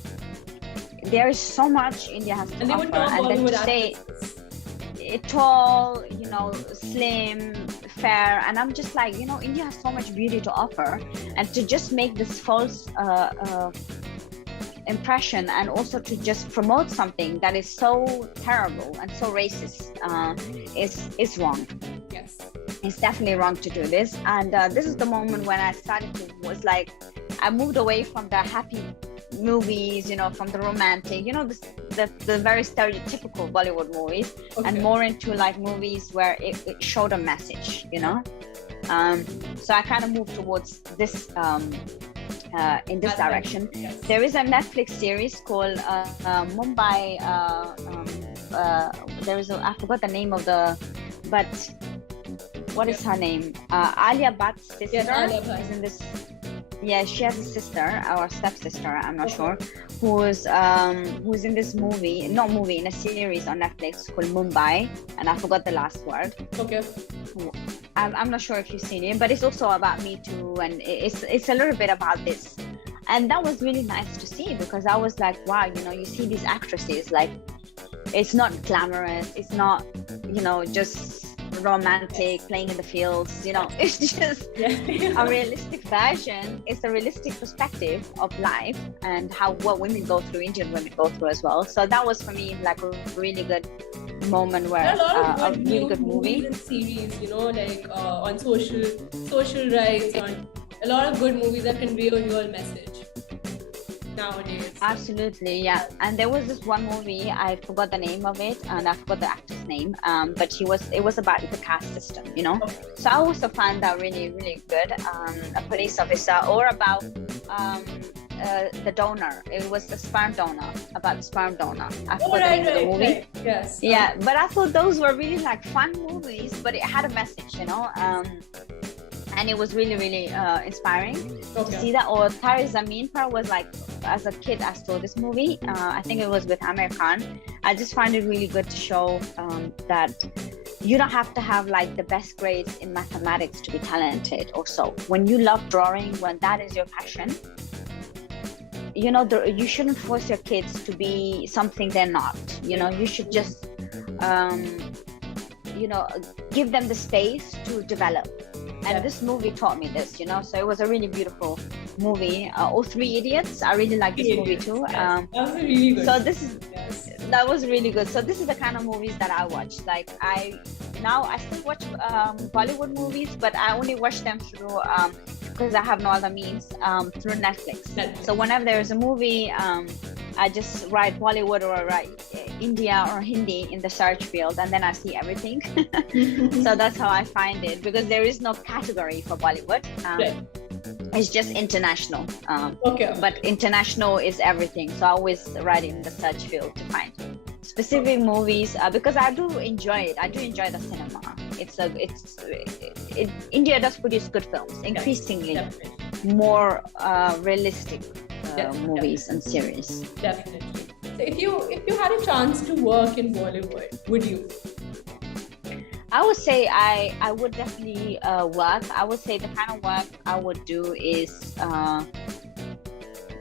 there is so much India has to offer, and then to say tall, you know, slim, fair, and I'm just like, you know, India has so much beauty to offer, and to just make this false impression, and also to just promote something that is so terrible and so racist is wrong. Yes, it's definitely wrong to do this. And this is the moment when I started to was like, I moved away from the happy movies, you know, from the romantic, you know, the very stereotypical Bollywood movies, and more into like movies where it showed a message, you know. So I kind of moved towards this in this direction. Yes. There is a Netflix series called Mumbai. There is I forgot the name of but what is her name? Alia Bhatt's sister. Yes, Alia Bhatt is in this. Yeah, she has a sister or stepsister, I'm not sure, who's in this in a series on Netflix called Mumbai, and I forgot the last word. Okay. I'm not sure if you've seen it, but it's also about Me Too, and it's a little bit about this. And that was really nice to see, because I was like, wow, you know, you see these actresses, like, it's not glamorous, it's not, you know, just romantic playing in the fields, you know, it's just a realistic version. It's a realistic perspective of life and what women go through, Indian women go through as well. So that was for me like a really good moment where a really good movie and series, you know, like on social rights, on a lot of good movies that convey a real message nowadays. Absolutely, yeah. And there was this one movie, I forgot the name of it, and I forgot the actor's name, but it was about the caste system, you know. So I also found that really, really good. A police officer, or about the donor. It was the sperm donor, about the sperm donor. I forgot the name of the movie. Right. Yes. Yeah, but I thought those were really like fun movies, but it had a message, you know. And it was really, really inspiring to see that. Or Tare Zameen Par was like, as a kid, I saw this movie. I think it was with Amir Khan. I just find it really good to show that you don't have to have like the best grades in mathematics to be talented or so. When you love drawing, when that is your passion, you know, you shouldn't force your kids to be something they're not. You know, you should just, you know, give them the space to develop. And this movie taught me this, you know, so it was a really beautiful movie. All Three Idiots, I really like this movie too. That was really good. So that was really good. So this is the kind of movies that I watch. Like I still watch Bollywood movies, but I only watch them through, because I have no other means, through Netflix. So whenever there is a movie, I just write Bollywood or write India or Hindi in the search field, and then I see everything. So that's how I find it, because there is no category for Bollywood. It's just international. But international is everything. So I always write in the search field to find specific movies, because I do enjoy it. I do enjoy the cinema. India does produce good films, increasingly more realistic movies and series. Definitely. So if you had a chance to work in Bollywood, would you? I would say I would definitely work. I would say the kind of work I would do is,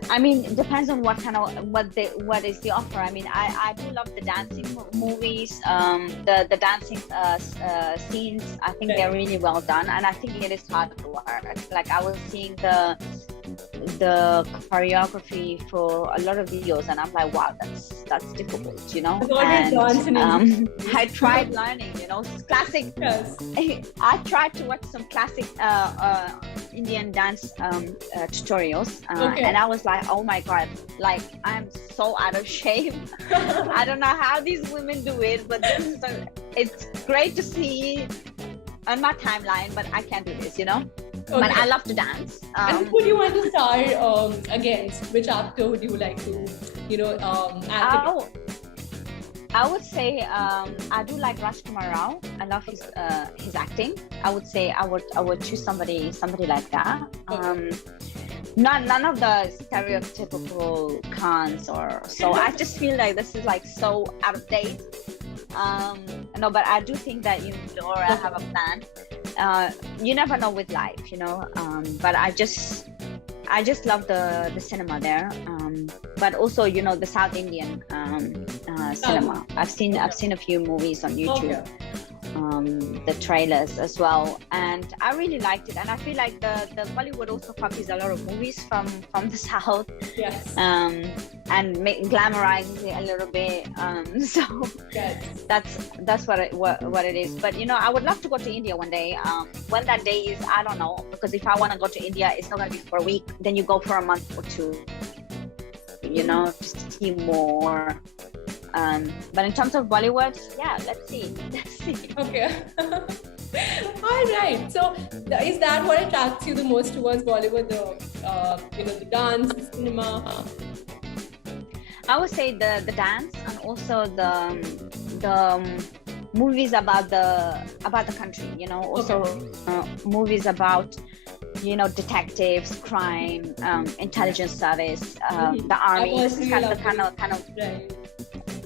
I mean, it depends on what is the offer. I mean, I do love the dancing movies, the dancing scenes. I think they're really well done, and I think it is hard to work. Like I was seeing the choreography for a lot of videos, and I'm like, wow, that's difficult, you know. And I tried learning, you know, classic. I tried to watch some classic Indian dance tutorials, and I was like, oh my god, like I'm so out of shape. I don't know how these women do it, but it's great to see on my timeline, but I can't do this, you know. Okay. But I love to dance. And who do you want to star against? Which actor would you like to, act against? I would say I do like Rajkumar Rao. I love his acting. I would say I would choose somebody like that. None of the stereotypical cons or so. I just feel like this is like so out of date. No, but I do think that Laura have a plan. You never know with life, you know. But I just love the cinema there. But also, you know, the South Indian cinema. I've seen a few movies on YouTube. Okay. The trailers as well, and I really liked it. And I feel like the Bollywood also copies a lot of movies from the South. Yes. And glamorizes it a little bit. So yes. That's what it is. But you know, I would love to go to India one day. When that day is, I don't know, because if I want to go to India, it's not going to be for a week. Then you go for a month or two. You know, just to see more. But in terms of Bollywood, yeah, let's see. Okay. All right. So is that what attracts you the most towards Bollywood? The dance, the cinema? I would say the dance, and also the movies about the country. You know, also movies about, you know, detectives, crime, intelligence service, the army. This is kind of. Right.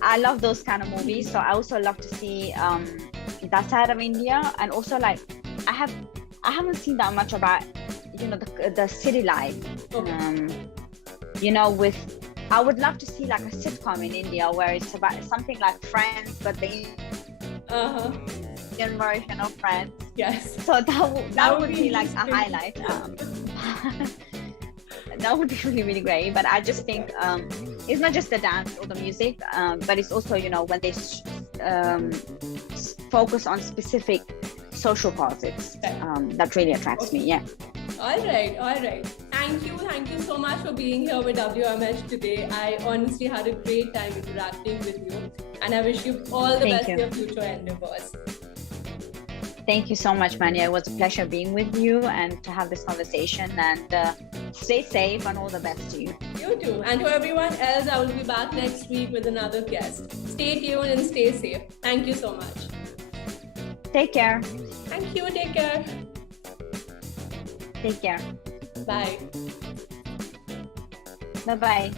I love those kind of movies, so I also love to see that side of India. And also, like, I haven't seen that much about, you know, the city life. You know, I would love to see like a sitcom in India where it's about something like Friends, but the Indian version of Friends. Yes. So that would be like a highlight. That would be really, really great. But I just think it's not just the dance or the music, but it's also, you know, when they focus on specific social causes, that really attracts me. Yeah. All right. Thank you so much for being here with WMH today. I honestly had a great time interacting with you, and I wish you all the best in your future endeavors. Thank you so much, Manya. It was a pleasure being with you and to have this conversation, and stay safe and all the best to you. You too. And to everyone else, I will be back next week with another guest. Stay tuned and stay safe. Thank you so much. Take care. Thank you. Take care. Take care. Bye. Bye-bye.